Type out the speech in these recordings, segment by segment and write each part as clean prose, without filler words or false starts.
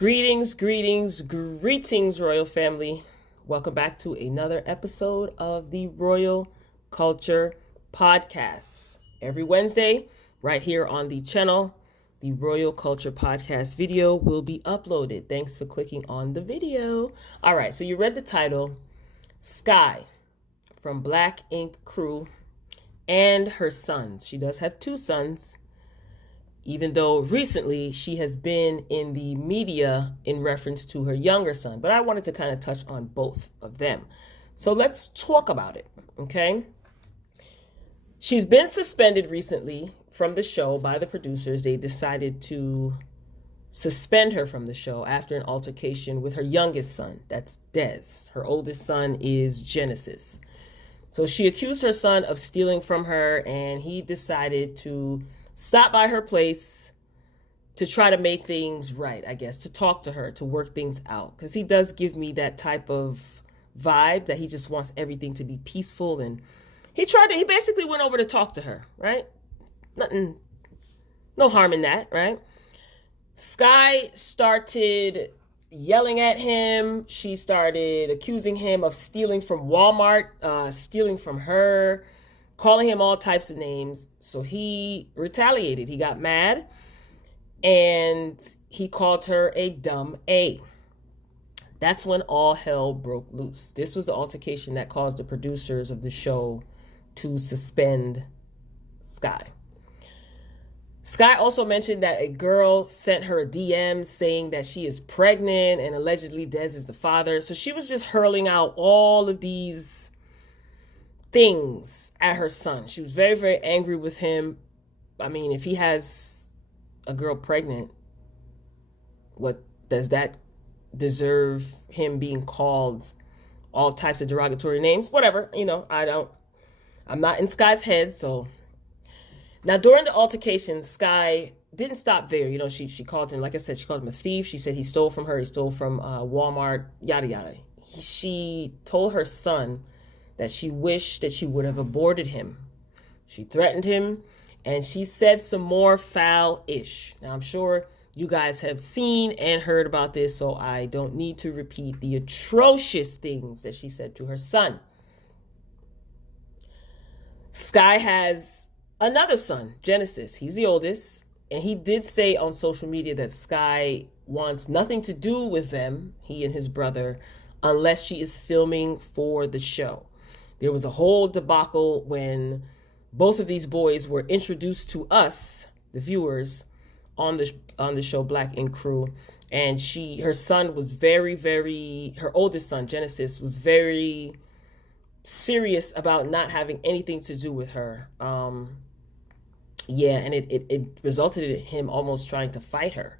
Greetings, Royal Family. Welcome back to another episode of the Royal Culture Podcast. Every Wednesday, right here on the channel, the Royal Culture Podcast video will be uploaded. Thanks for clicking on the video. All right, so you read the title, Sky from Black Ink Crew and her sons. She does have two sons, even though recently she has been in the media in reference to her younger son. But I wanted to kind of touch on both of them. So let's talk about it, okay? She's been suspended recently from the show by the producers. They decided to suspend her from the show after an altercation with her youngest son. That's Dez. Her oldest son is Genesis. So she accused her son of stealing from her, and he decided to stop by her place to try to make things right, I guess, to talk to her, to work things out. Because he does give me that type of vibe that he just wants everything to be peaceful. And he basically went over to talk to her, right? No harm in that, right? Sky started yelling at him. She started accusing him of stealing from Walmart, stealing from her, calling him all types of names. So he retaliated. He got mad and he called her a dumb A. That's when all hell broke loose. This was the altercation that caused the producers of the show to suspend Sky. Sky also mentioned that a girl sent her a DM saying that she is pregnant and allegedly Dez is the father. So she was just hurling out all of these things at her son. She was very, very angry with him. I mean, if he has a girl pregnant, what does that deserve him being called all types of derogatory names? Whatever, I'm not in Sky's head. So now during the altercation, Sky didn't stop there. She called him, like I said, she called him a thief. She said he stole from her. He stole from Walmart, yada, yada. She told her son that she wished that she would have aborted him. She threatened him, and she said some more foul-ish. Now, I'm sure you guys have seen and heard about this, so I don't need to repeat the atrocious things that she said to her son. Sky has another son, Genesis. He's the oldest, and he did say on social media that Sky wants nothing to do with them, he and his brother, unless she is filming for the show. There was a whole debacle when both of these boys were introduced to us, the viewers, on the show Black Ink Crew, and her son was her oldest son, Genesis, was very serious about not having anything to do with her. And it resulted in him almost trying to fight her.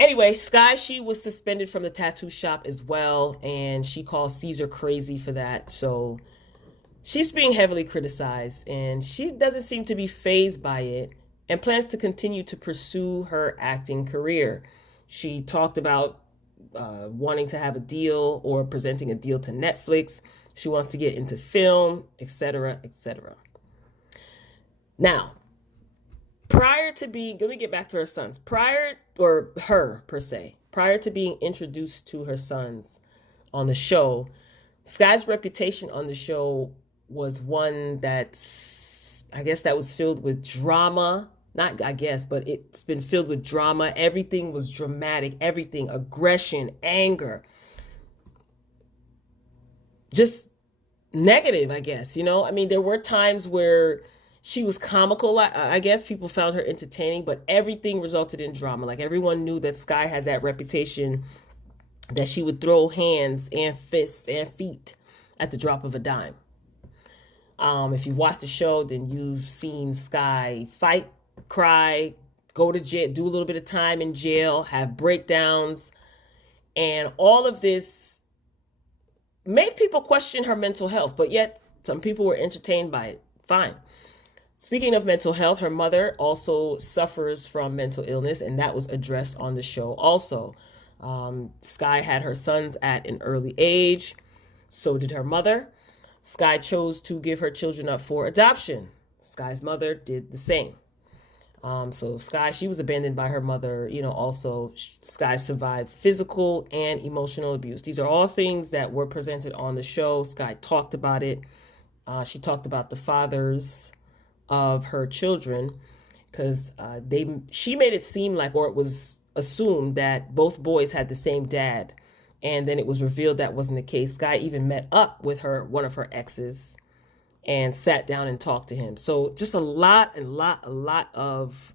Anyway, Sky, she was suspended from the tattoo shop as well, and she called Caesar crazy for that. So she's being heavily criticized, and she doesn't seem to be fazed by it and plans to continue to pursue her acting career. She talked about wanting to have a deal or presenting a deal to Netflix. She wants to get into film, etc., etc. Now, let me get back to her sons. Prior to being introduced to her sons on the show, Sky's reputation on the show was one that was filled with drama. But it's been filled with drama. Everything was dramatic, everything, aggression, anger, just negative, I guess. There were times where she was comical. I guess people found her entertaining, but everything resulted in drama. Like, everyone knew that Sky had that reputation that she would throw hands and fists and feet at the drop of a dime. If you've watched the show, then you've seen Sky fight, cry, go to jail, do a little bit of time in jail, have breakdowns, and all of this made people question her mental health, but yet some people were entertained by it. Fine. Speaking of mental health, her mother also suffers from mental illness, and that was addressed on the show also. Sky had her sons at an early age. So did her mother. Sky chose to give her children up for adoption. Sky's mother did the same. So Sky, she was abandoned by her mother. Also Sky survived physical and emotional abuse. These are all things that were presented on the show. Sky talked about it. She talked about the fathers of her children because she made it seem like, or it was assumed that both boys had the same dad, and then it was revealed that wasn't the case. Sky even met up with one of her exes, and sat down and talked to him. So just a lot of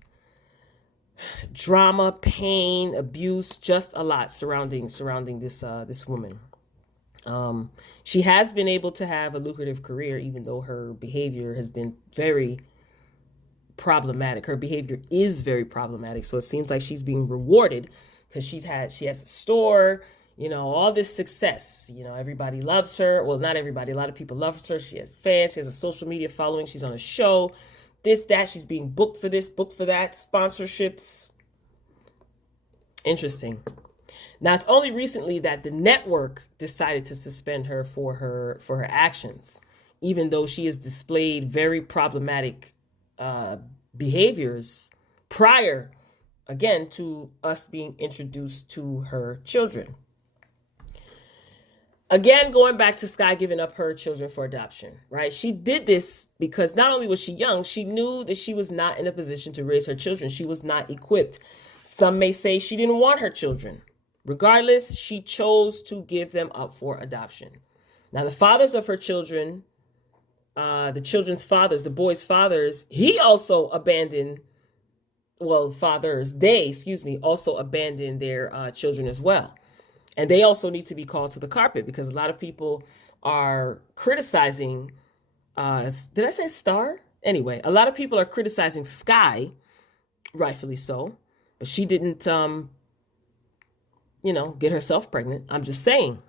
drama, pain, abuse, just a lot surrounding this woman. She has been able to have a lucrative career, even though her behavior has been very problematic. Her behavior is very problematic. So it seems like she's being rewarded because she has a store, all this success. Everybody loves her. Well, not everybody. A lot of people love her. She has fans. She has a social media following. She's on a show. This, that. She's being booked for this, booked for that. Sponsorships. Interesting. Now, it's only recently that the network decided to suspend her for her actions, even though she has displayed very problematic behaviors prior, again, to us being introduced to her children. Again, going back to Sky giving up her children for adoption, right? She did this because not only was she young, she knew that she was not in a position to raise her children. She was not equipped. Some may say she didn't want her children. Regardless, she chose to give them up for adoption. Now, the fathers of her children, the children's fathers, the boys' fathers, they also abandoned their children as well. And they also need to be called to the carpet because a lot of people are criticizing, did I say Star? Anyway, a lot of people are criticizing Sky, rightfully so, but she didn't, get herself pregnant. I'm just saying.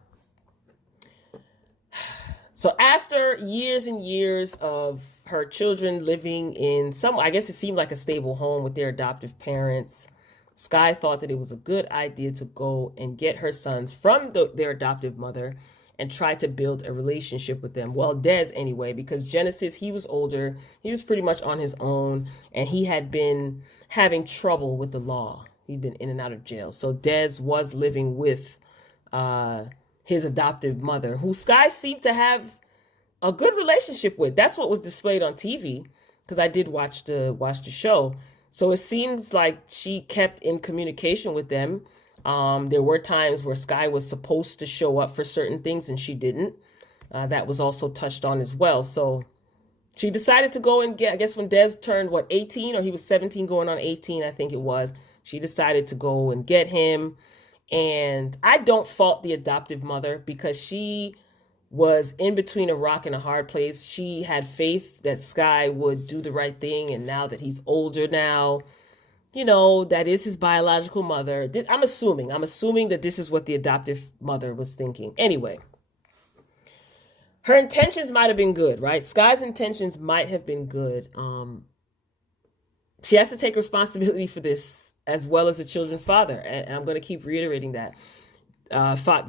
So after years and years of her children living in I guess it seemed like a stable home with their adoptive parents, Sky thought that it was a good idea to go and get her sons from their adoptive mother and try to build a relationship with them. Well, Dez anyway, because Genesis, he was older. He was pretty much on his own, and he had been having trouble with the law. He'd been in and out of jail. So Dez was living with his adoptive mother, who Sky seemed to have a good relationship with. That's what was displayed on TV, because I did watch the show. So it seems like she kept in communication with them. There were times where Sky was supposed to show up for certain things and she didn't. That was also touched on as well. So she decided to go and get, I guess when Dez turned, 18? Or he was 17 going on 18, I think it was. She decided to go and get him. And I don't fault the adoptive mother because she was in between a rock and a hard place. She had faith that Sky would do the right thing. And now that he's older now, that is his biological mother. I'm assuming that this is what the adoptive mother was thinking. Anyway, her intentions might have been good, right? Sky's intentions might have been good. She has to take responsibility for this as well as the children's father. And I'm going to keep reiterating that.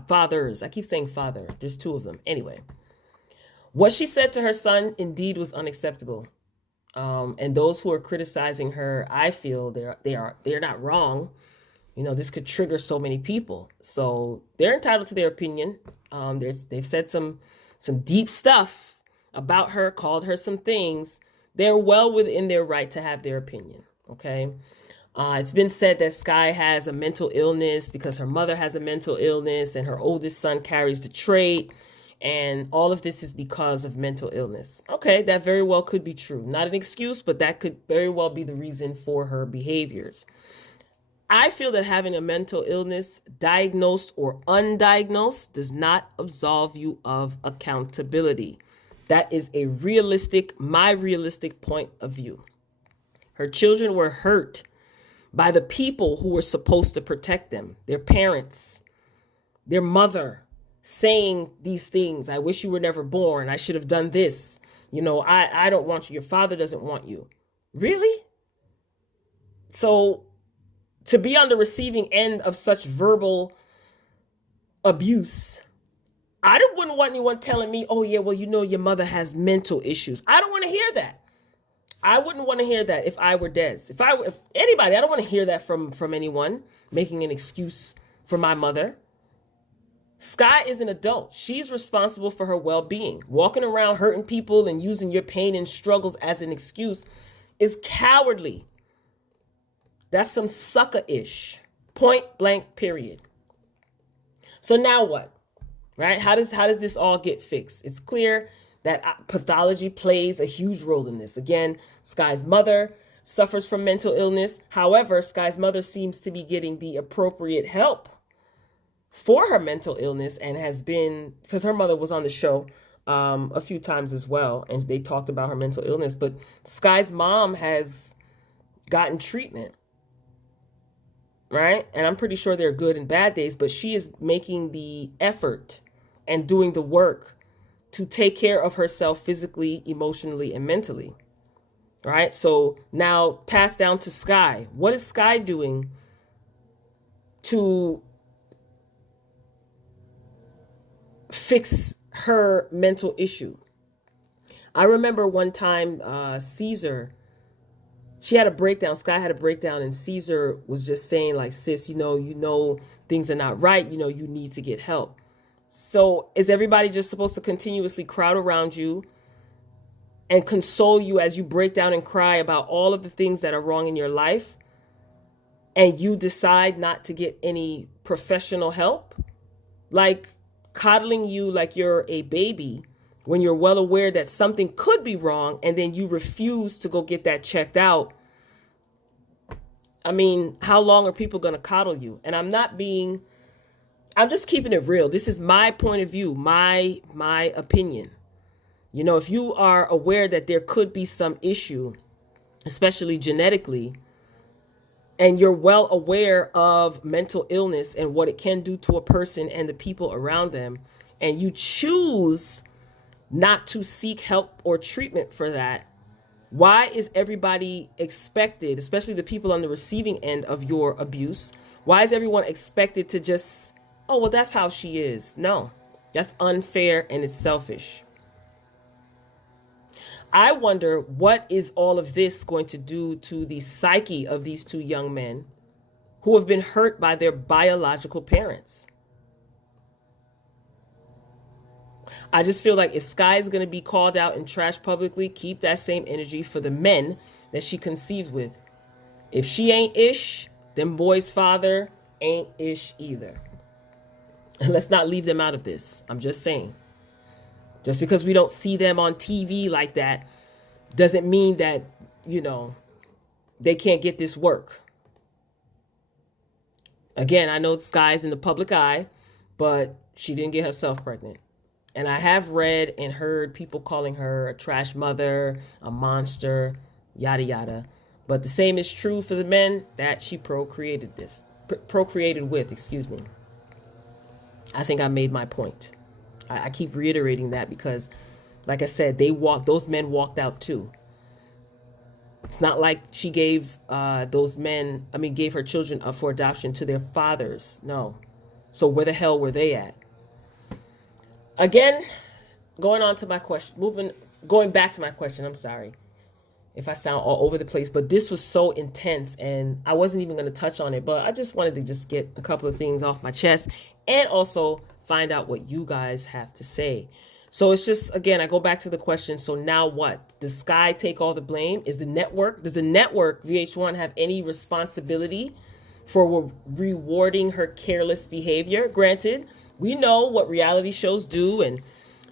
Fathers. I keep saying father. There's two of them. Anyway, what she said to her son indeed was unacceptable. And those who are criticizing her, I feel they're not wrong. This could trigger so many people. So they're entitled to their opinion. They've said some deep stuff about her, called her some things. They're well within their right to have their opinion. Okay. It's been said that Sky has a mental illness because her mother has a mental illness and her oldest son carries the trait. And all of this is because of mental illness. Okay, that very well could be true. Not an excuse, but that could very well be the reason for her behaviors. I feel that having a mental illness, diagnosed or undiagnosed, does not absolve you of accountability. That is my realistic point of view. Her children were hurt by the people who were supposed to protect them, their parents, their mother, saying these things. I wish you were never born. I should have done this. I don't want you. Your father doesn't want you. Really? So to be on the receiving end of such verbal abuse, wouldn't want anyone telling me, oh yeah, well, your mother has mental issues. I don't want to hear that. I wouldn't want to hear that if I were Des. If anybody, I don't want to hear that from anyone making an excuse for my mother. Sky is an adult. She's responsible for her well-being. Walking around hurting people and using your pain and struggles as an excuse is cowardly. That's some sucker-ish. Point blank, period. So now what? Right? How does this all get fixed? It's clear that pathology plays a huge role in this. Again, Sky's mother suffers from mental illness. However, Sky's mother seems to be getting the appropriate help for her mental illness, and has been, because her mother was on the show a few times as well, and they talked about her mental illness. But Sky's mom has gotten treatment, right? And I'm pretty sure there are good and bad days, but she is making the effort and doing the work to take care of herself physically, emotionally, and mentally. Right? So now pass down to Sky. What is Sky doing to fix her mental issue? I remember one time Caesar, she had a breakdown. Sky had a breakdown, and Caesar was just saying, like, sis, you know things are not right. You need to get help. So is everybody just supposed to continuously crowd around you and console you as you break down and cry about all of the things that are wrong in your life, and you decide not to get any professional help? Like coddling you like you're a baby when you're well aware that something could be wrong, and then you refuse to go get that checked out. I mean, how long are people going to coddle you? And I'm just keeping it real. This is my point of view, my opinion. If you are aware that there could be some issue, especially genetically, and you're well aware of mental illness and what it can do to a person and the people around them, and you choose not to seek help or treatment for that, why is everybody expected, especially the people on the receiving end of your abuse, why is everyone expected to just, oh, well, that's how she is? No, that's unfair and it's selfish. I wonder, what is all of this going to do to the psyche of these two young men who have been hurt by their biological parents? I just feel like if Sky is going to be called out and trashed publicly, keep that same energy for the men that she conceived with. If she ain't ish, then boy's father ain't ish either. And let's not leave them out of this. I'm just saying. Just because we don't see them on TV like that doesn't mean that, they can't get this work. Again, I know Sky's in the public eye, but she didn't get herself pregnant. And I have read and heard people calling her a trash mother, a monster, yada, yada. But the same is true for the men that she procreated with, excuse me. I think I made my point. I keep reiterating that because, like I said, those men walked out too. It's not like she gave gave her children up for adoption to their fathers. No. So where the hell were they at? Again, going back to my question, I'm sorry if I sound all over the place, but this was so intense and I wasn't even going to touch on it, but I just wanted to just get a couple of things off my chest and also find out what you guys have to say. So it's just, again, I go back to the question. So now what? Does Sky take all the blame? Does the network, VH1, have any responsibility for rewarding her careless behavior? Granted, we know what reality shows do, and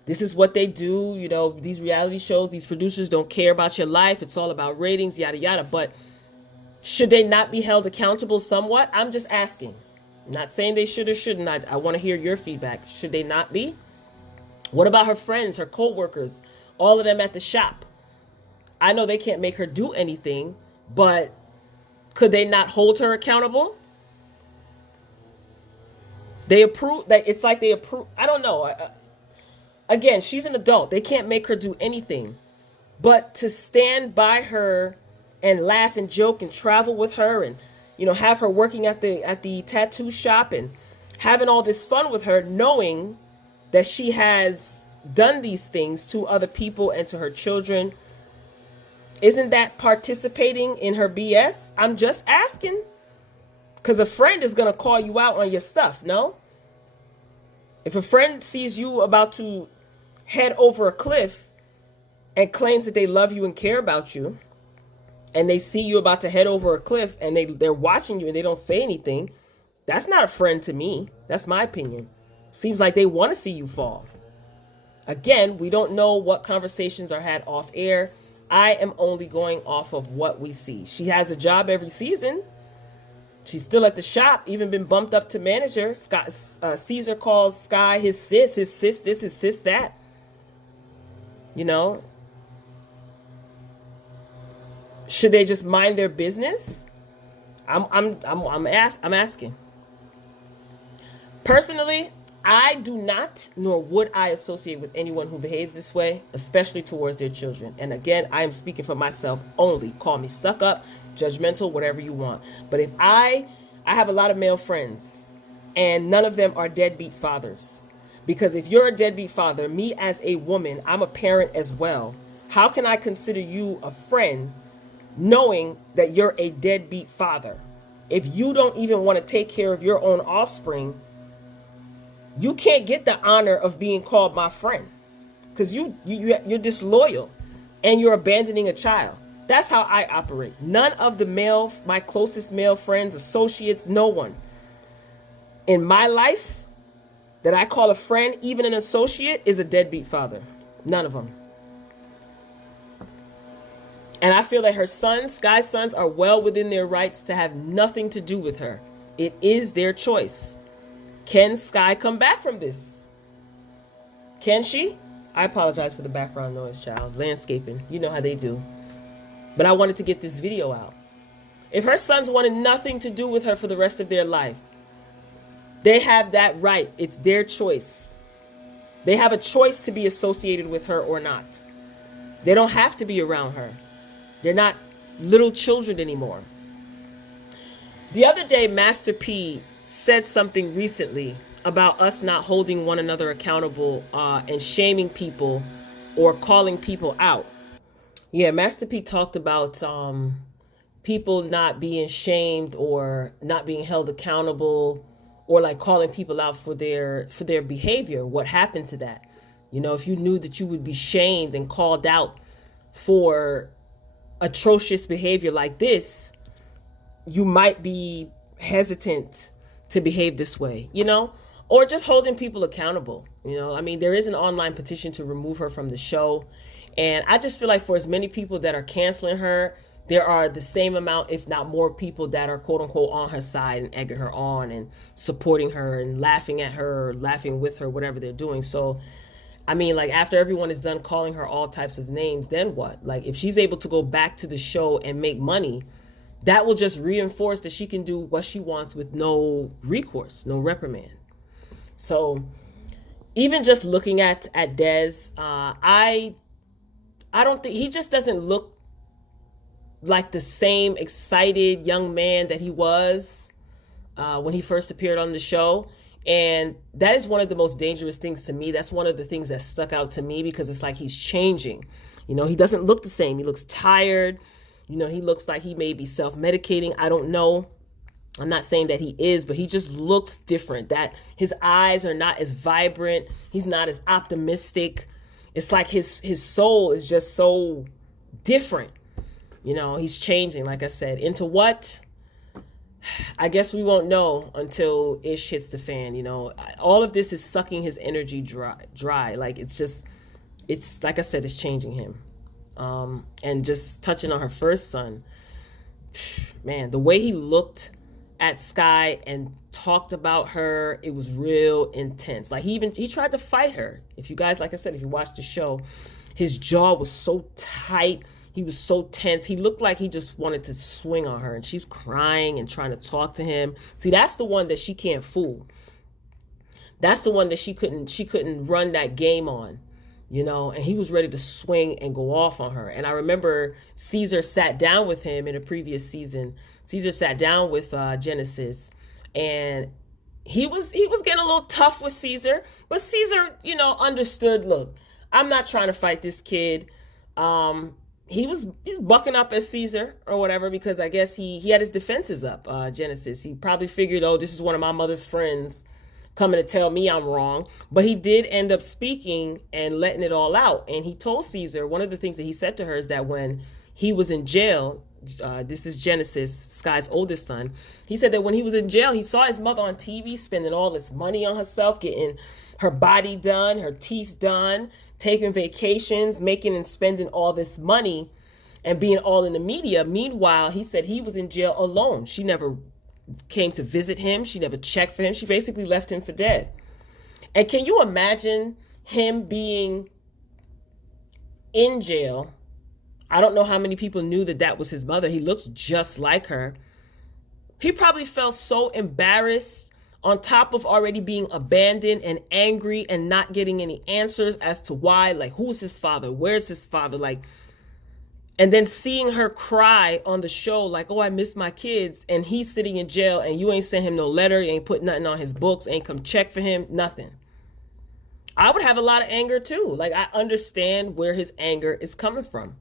this is what they do. These reality shows, these producers don't care about your life. It's all about ratings, yada, yada. But should they not be held accountable somewhat? I'm just asking. I'm not saying they should or shouldn't. I want to hear your feedback. Should they not be? What about her friends, her co-workers, all of them at the shop? I know they can't make her do anything, but could they not hold her accountable? They approve. It's like they approve. I don't know. Again, she's an adult. They can't make her do anything. But to stand by her and laugh and joke and travel with her and, have her working at the tattoo shop and having all this fun with her, knowing that she has done these things to other people and to her children, Isn't that participating in her BS? I'm just asking. Because a friend is going to call you out on your stuff, no? If a friend sees you about to head over a cliff and claims that they love you and care about you, and they see you about to head over a cliff and they're watching you and they don't say anything, that's not a friend to me. That's my opinion. Seems like they want to see you fall. Again, we don't know what conversations are had off air. I am only going off of what we see. She has a job every season. She's still at the shop, even been bumped up to manager. Caesar calls Sky his sis this, his sis that. You know, should they just mind their business? I'm asking. Personally, I do not, nor would I associate with anyone who behaves this way, especially towards their children. And again, I am speaking for myself only. Call me stuck up, judgmental, whatever you want. But if I have a lot of male friends, and none of them are deadbeat fathers. Because if you're a deadbeat father, me as a woman, I'm a parent as well. How can I consider you a friend knowing that you're a deadbeat father? If you don't even want to take care of your own offspring, you can't get the honor of being called my friend, because you're disloyal and you're abandoning a child. That's how I operate. None of my closest male friends, associates, no one in my life that I call a friend, even an associate, is a deadbeat father. None of them. And I feel that her sons, Sky's sons, are well within their rights to have nothing to do with her. It is their choice. Can Sky come back from this? Can she? I apologize for the background noise, child. Landscaping. You know how they do. But I wanted to get this video out. If her sons wanted nothing to do with her for the rest of their life, they have that right. It's their choice. They have a choice to be associated with her or not. They don't have to be around her. They're not little children anymore. The other day, Master P said something recently about us not holding one another accountable and shaming people or calling people out. Yeah, Master P talked about people not being shamed or not being held accountable, or like calling people out for their behavior. What happened to that? You know, if you knew that you would be shamed and called out for atrocious behavior like this, you might be hesitant to behave this way, you know, or just holding people accountable. You know, I mean, there is an online petition to remove her from the show. And I just feel like for as many people that are canceling her, there are the same amount, if not more, people that are quote unquote on her side and egging her on and supporting her and laughing at her, laughing with her, whatever they're doing. So, I mean, like, after everyone is done calling her all types of names, then what? Like, if she's able to go back to the show and make money, that will just reinforce that she can do what she wants with no recourse, no reprimand. So even just looking at Dez, I don't think, he just doesn't look like the same excited young man that he was when he first appeared on the show. And that is one of the most dangerous things to me. That's one of the things that stuck out to me, because it's like he's changing. You know, he doesn't look the same. He looks tired. You know, he looks like he may be self-medicating. I don't know. I'm not saying that he is, but he just looks different. That his eyes are not as vibrant. He's not as optimistic. It's like his soul is just so different. You know, he's changing, like I said. Into what? I guess we won't know until Ish hits the fan. You know, all of this is sucking his energy dry. Like, it's like I said, it's changing him. And just touching on her first son, man, the way he looked at Sky and talked about her, it was real intense. Like, he tried to fight her. If you guys, like I said, if you watched the show, his jaw was so tight. He was so tense. He looked like he just wanted to swing on her, and she's crying and trying to talk to him. See, that's the one that she can't fool. That's the one that she couldn't run that game on, you know, and he was ready to swing and go off on her. And I remember Caesar sat down with him in a previous season. Caesar sat down with Genesis, and he was getting a little tough with Caesar, but Caesar, you know, understood, look, I'm not trying to fight this kid. he's bucking up as Caesar or whatever, because I guess he had his defenses up. Genesis. He probably figured, oh, this is one of my mother's friends coming to tell me I'm wrong. But he did end up speaking and letting it all out. And he told Caesar, one of the things that he said to her is that when he was in jail, this is Genesis, Sky's oldest son, he said that when he was in jail, he saw his mother on TV spending all this money on herself, getting her body done, her teeth done, taking vacations, making and spending all this money and being all in the media. Meanwhile, he said he was in jail alone. She never came to visit him. She never checked for him. She basically left him for dead. And can you imagine him being in jail? I don't know how many people knew that that was his mother. He looks just like her. He probably felt so embarrassed, on top of already being abandoned and angry and not getting any answers as to why, like, who's his father? Where's his father? Like, and then seeing her cry on the show, like, oh, I miss my kids. And he's sitting in jail and you ain't sent him no letter. You ain't put nothing on his books, ain't come check for him, nothing. I would have a lot of anger too. Like, I understand where his anger is coming from.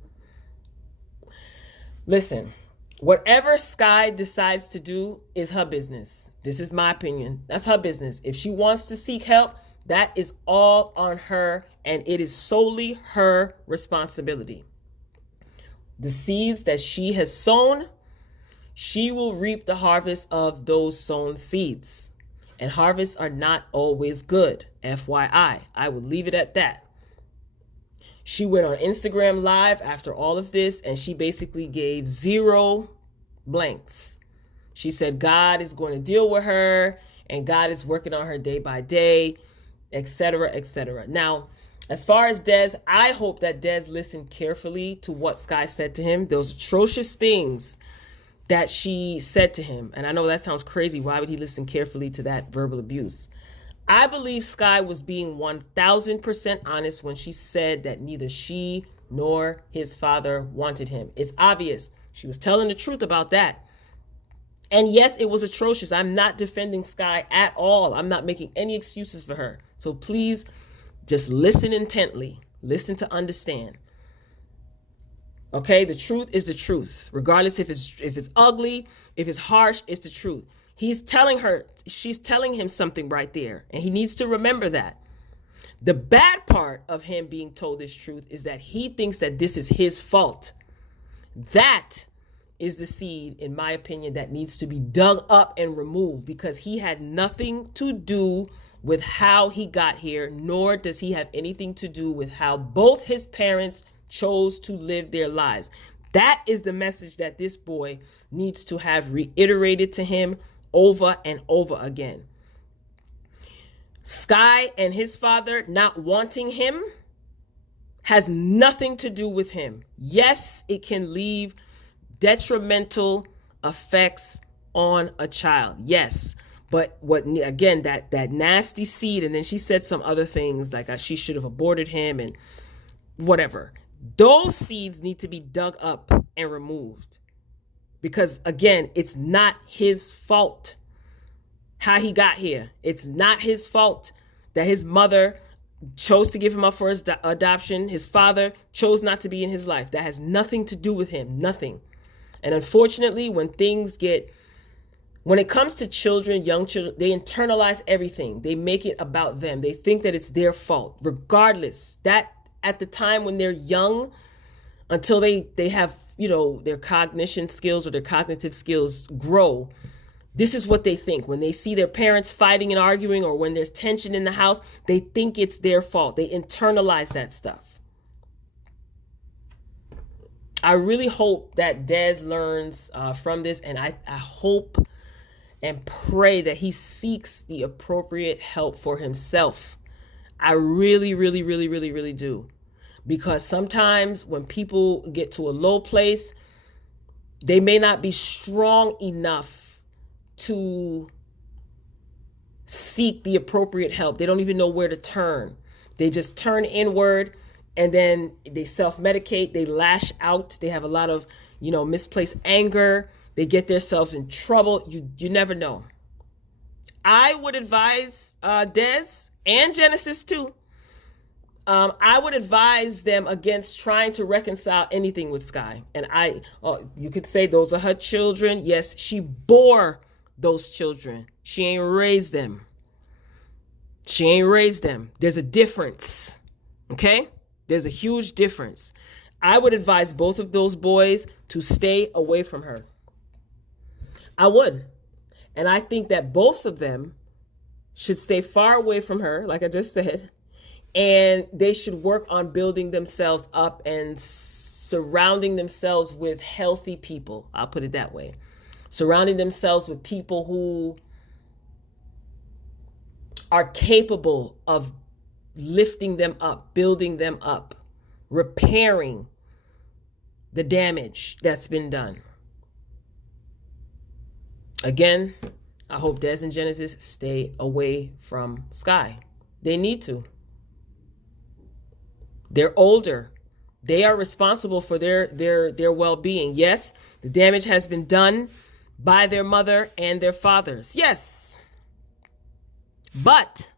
Listen, whatever Sky decides to do is her business. This is my opinion. That's her business. If she wants to seek help, that is all on her, and it is solely her responsibility. The seeds that she has sown, she will reap the harvest of those sown seeds. And harvests are not always good. FYI, I will leave it at that. She went on Instagram Live after all of this, and she basically gave 0 blanks. She said God is going to deal with her, and God is working on her day by day, etc., etc. Now, as far as Dez, I hope that Dez listened carefully to what Sky said to him. Those atrocious things that she said to him. And I know that sounds crazy. Why would he listen carefully to that verbal abuse? I believe Sky was being 1000% honest when she said that neither she nor his father wanted him. It's obvious. She was telling the truth about that. And yes, it was atrocious. I'm not defending Sky at all. I'm not making any excuses for her. So please just listen intently. Listen to understand. Okay, the truth is the truth. Regardless if it's ugly, if it's harsh, it's the truth. He's telling her, she's telling him something right there, and he needs to remember that. The bad part of him being told this truth is that he thinks that this is his fault. That is the seed, in my opinion, that needs to be dug up and removed, because he had nothing to do with how he got here, nor does he have anything to do with how both his parents chose to live their lives. That is the message that this boy needs to have reiterated to him over and over again. Sky and his father not wanting him has nothing to do with him. Yes, it can leave detrimental effects on a child. Yes. But what, again, that nasty seed, and then she said some other things like she should have aborted him and whatever. Those seeds need to be dug up and removed. Because again, it's not his fault how he got here. It's not his fault that his mother chose to give him up for his adoption. His father chose not to be in his life. That has nothing to do with him. Nothing. And unfortunately, when it comes to children, young children, they internalize everything. They make it about them. They think that it's their fault. Regardless, that at the time when they're young, until they have, their cognition skills or their cognitive skills grow, this is what they think. When they see their parents fighting and arguing, or when there's tension in the house, they think it's their fault. They internalize that stuff. I really hope that Dez learns from this, and I hope and pray that he seeks the appropriate help for himself. I really, really, really, really, really do. Because sometimes when people get to a low place, they may not be strong enough to seek the appropriate help. They don't even know where to turn. They just turn inward, and then they self-medicate. They lash out. They have a lot of, misplaced anger. They get themselves in trouble. You never know. I would advise Dez and Genesis too. I would advise them against trying to reconcile anything with Sky. And you could say those are her children. Yes, she bore those children. She ain't raised them. She ain't raised them. There's a difference. Okay? There's a huge difference. I would advise both of those boys to stay away from her. I would. And I think that both of them should stay far away from her, like I just said, and they should work on building themselves up and surrounding themselves with healthy people. I'll put it that way. Surrounding themselves with people who are capable of lifting them up, building them up, repairing the damage that's been done. Again, I hope Des and Genesis stay away from Sky. They need to. They're older. They are responsible for their well-being. Yes, the damage has been done by their mother and their fathers. Yes. But,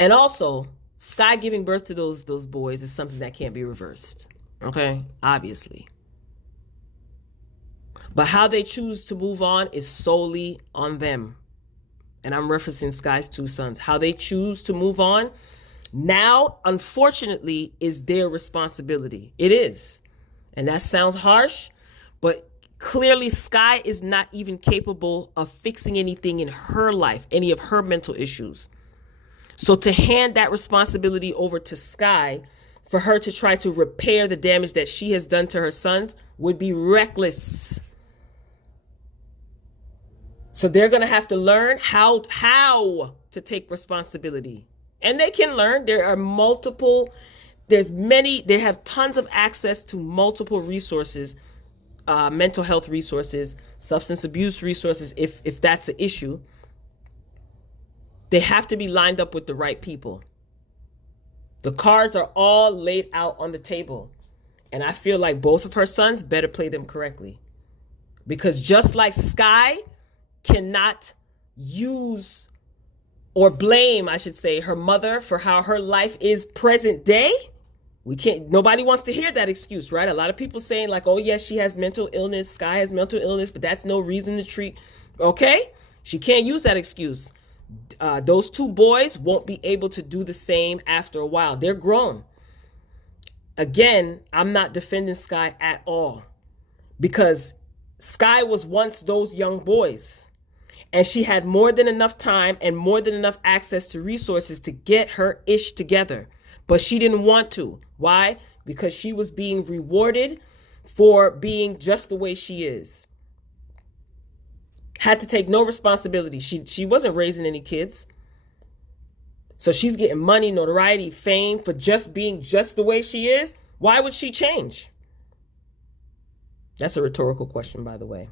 and also, Sky giving birth to those boys is something that can't be reversed. Okay? Obviously. But how they choose to move on is solely on them. And I'm referencing Sky's two sons. How they choose to move on now, unfortunately, is their responsibility. It is. And that sounds harsh, but clearly Sky is not even capable of fixing anything in her life, any of her mental issues. So to hand that responsibility over to Sky for her to try to repair the damage that she has done to her sons would be reckless. So they're going to have to learn how to take responsibility. And they can learn. There are they have tons of access to multiple resources, mental health resources, substance abuse resources, if that's an issue. They have to be lined up with the right people. The cards are all laid out on the table. And I feel like both of her sons better play them correctly. Because just like Sky cannot use or blame, I should say, her mother for how her life is present day. Nobody wants to hear that excuse, right? A lot of people saying like, oh yes, she has mental illness, Sky has mental illness, but that's no reason to treat. Okay, she can't use that excuse. Those two boys won't be able to do the same after a while. They're grown. Again, I'm not defending Sky at all because Sky was once those young boys. And she had more than enough time and more than enough access to resources to get her ish together. But she didn't want to. Why? Because she was being rewarded for being just the way she is. Had to take no responsibility. She wasn't raising any kids. So she's getting money, notoriety, fame for just being just the way she is. Why would she change? That's a rhetorical question, by the way.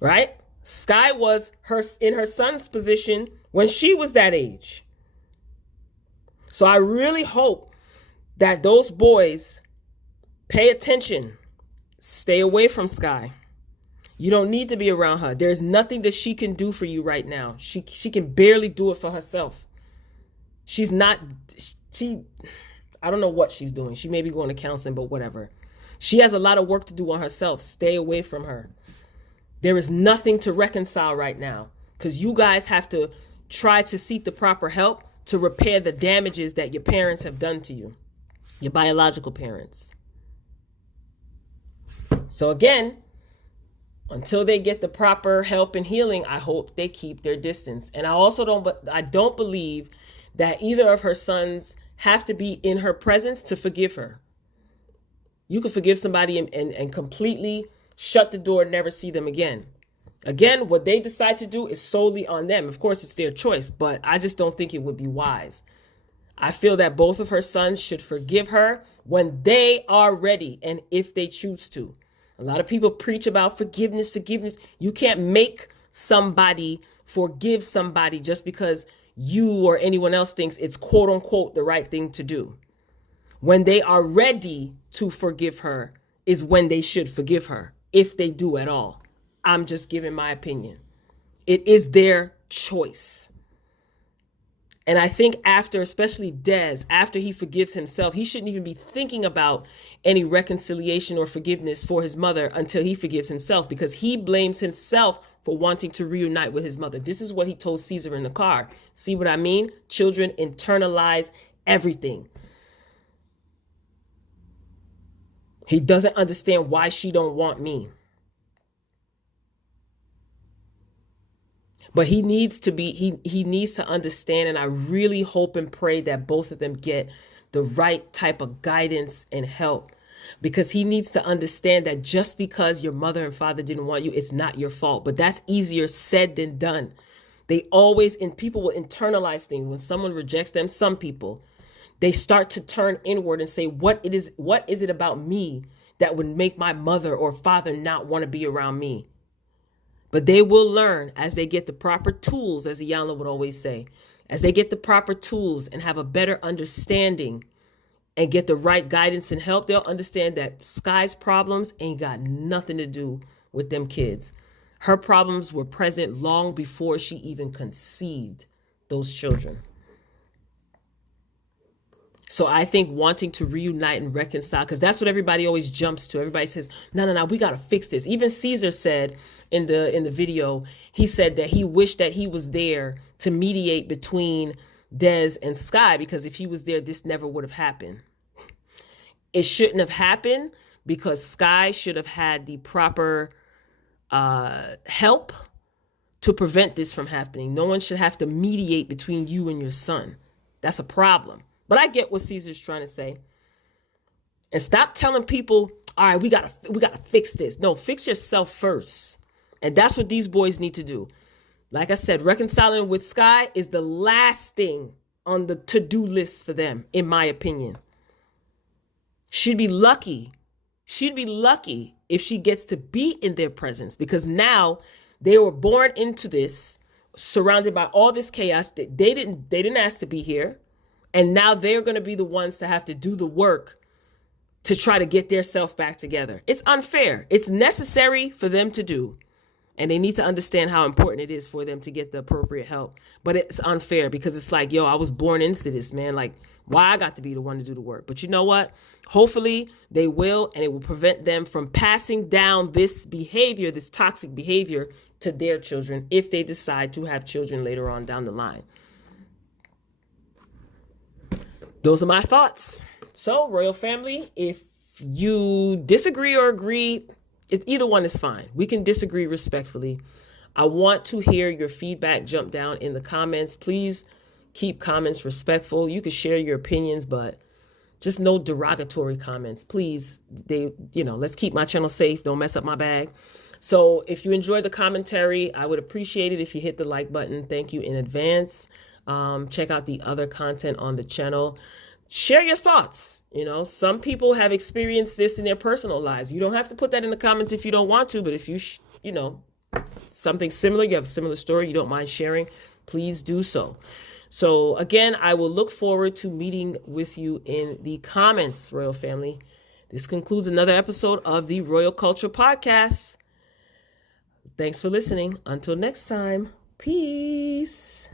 Right? Sky was in her son's position when she was that age. So I really hope that those boys pay attention, stay away from Sky. You don't need to be around her. There's nothing that she can do for you right now. She can barely do it for herself. I don't know what she's doing. She may be going to counseling, but whatever. She has a lot of work to do on herself. Stay away from her. There is nothing to reconcile right now because you guys have to try to seek the proper help to repair the damages that your parents have done to you, your biological parents. So again, until they get the proper help and healing, I hope they keep their distance. And I don't believe that either of her sons have to be in her presence to forgive her. You can forgive somebody and completely shut the door and never see them again. Again, what they decide to do is solely on them. Of course, it's their choice, but I just don't think it would be wise. I feel that both of her sons should forgive her when they are ready and if they choose to. A lot of people preach about forgiveness. You can't make somebody forgive somebody just because you or anyone else thinks it's quote unquote the right thing to do. When they are ready to forgive her is when they should forgive her, if they do at all. I'm just giving my opinion. It is their choice. And I think after, especially Des, after he forgives himself, he shouldn't even be thinking about any reconciliation or forgiveness for his mother until he forgives himself, because he blames himself for wanting to reunite with his mother. This is what he told Caesar in the car. See what I mean? Children internalize everything. He doesn't understand why she don't want me. But he needs to be, he needs to understand, and I really hope and pray that both of them get the right type of guidance and help, because he needs to understand that just because your mother and father didn't want you, it's not your fault. But that's easier said than done. They always, and people will internalize things. When someone rejects them, some people, they start to turn inward and say, what is it about me that would make my mother or father not want to be around me? But they will learn as they get the proper tools, as Iyanla would always say, as they get the proper tools and have a better understanding and get the right guidance and help, they'll understand that Sky's problems ain't got nothing to do with them kids. Her problems were present long before she even conceived those children. So I think wanting to reunite and reconcile, because that's what everybody always jumps to. Everybody says, no, we got to fix this. Even Caesar said in the video, he said that he wished that he was there to mediate between Des and Sky, because if he was there, this never would have happened. It shouldn't have happened because Sky should have had the proper help to prevent this from happening. No one should have to mediate between you and your son. That's a problem. But I get what Caesar's trying to say. And stop telling people, all right, we gotta fix this. No, fix yourself first. And that's what these boys need to do. Like I said, reconciling with Sky is the last thing on the to-do list for them, in my opinion. She'd be lucky. She'd be lucky if she gets to be in their presence, because now they were born into this, surrounded by all this chaos that they didn't ask to be here. And now they're going to be the ones to have to do the work to try to get their self back together. It's unfair. It's necessary for them to do. And they need to understand how important it is for them to get the appropriate help. But it's unfair because it's like, yo, I was born into this, man. Like, why I got to be the one to do the work? But you know what? Hopefully they will, and it will prevent them from passing down this behavior, this toxic behavior, to their children if they decide to have children later on down the line. Those are my thoughts. So, Royal Family, if you disagree or agree, either one is fine. We can disagree respectfully. I want to hear your feedback. Jump down in the comments. Please keep comments respectful. You can share your opinions, but just no derogatory comments. Please, let's keep my channel safe. Don't mess up my bag. So if you enjoyed the commentary, I would appreciate it if you hit the like button. Thank you in advance. Check out the other content on the channel. Share your thoughts. Some people have experienced this in their personal lives. You don't have to put that in the comments if you don't want to, but if you, something similar, you have a similar story, you don't mind sharing, please do so. So again, I will look forward to meeting with you in the comments, Royal Family. This concludes another episode of the Royal Culture Podcast. Thanks for listening. Until next time, peace.